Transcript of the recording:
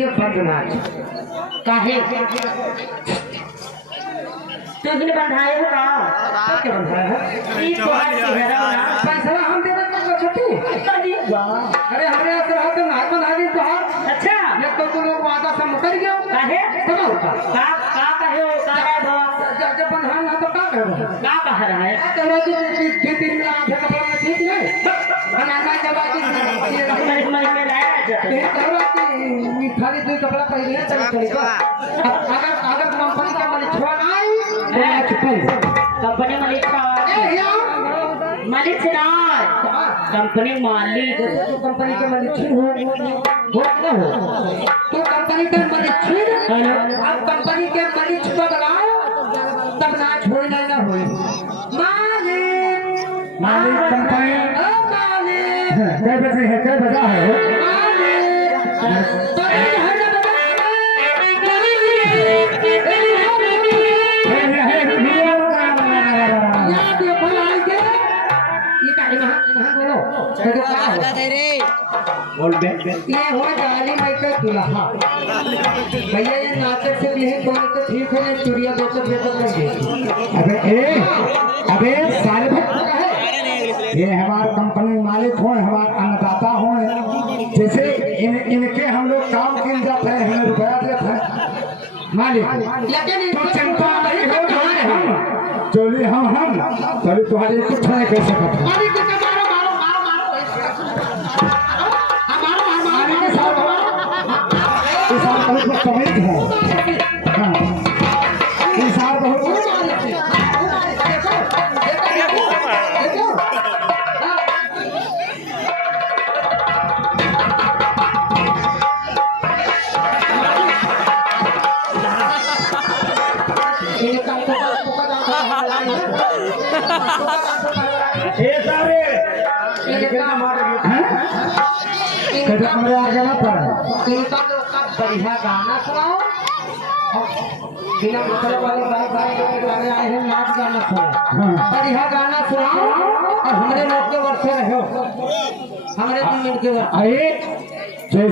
के बदनाच काहे तुझने बंधाए हो ना तो क्या बंधाया है ये तो आज चेहरा ना पैसा हम दे देंगे तो छोटू अरे हमने ऐसे हाथ में हाथ बना दी तो अच्छा ये तो तुम लोग वादा से मुकर गए काहे कब होगा का कहे हो का है जब बंधाना ना तो का कहे का कह रहा है चलो कि दिन में आप कपड़ा में ठीक है बनाना जब आके ये हमारे में लाया जाता है खाली दो कपड़ा पहले चलेगा अगर कंपनी का मालिक छोड़ आई कंपनी मालिक का मालिक से ना कंपनी मालिक तो कंपनी के मालिक हो ना हो तो कंपनी का मालिक अब कंपनी के मालिक को बुलाओ तब ना छोड़ना ना हो मालिक मालिक कंपनी मालिक क्या बजा है ये हो जाली माई का दुल्हा भैया ये नाटक से भी है बोले तो ठीक है चुड़िया बेचत नहीं अबे साल भर ये हमारे कंपनी मालिक हो हमारे अन्नदाता हो जैसे इनके हम लोग काम किन जाते हैं हमें रुपया देते हैं मालिक लेकिन तो चिंता नहीं हो हम चोली हम चोली तुम्हारी कुछ नहीं कर सकते कमिट है इंसान बहुत हमारे आगे ना पड़ा बढ़िया गाना सुनाओ बिना मतलब वाले गाने आए हैं नाच गाना सुनाओ बढ़िया गाना सुनाओ और हमारे लोग के वर्षे रहो हमारे 2 मिनट के वर्ष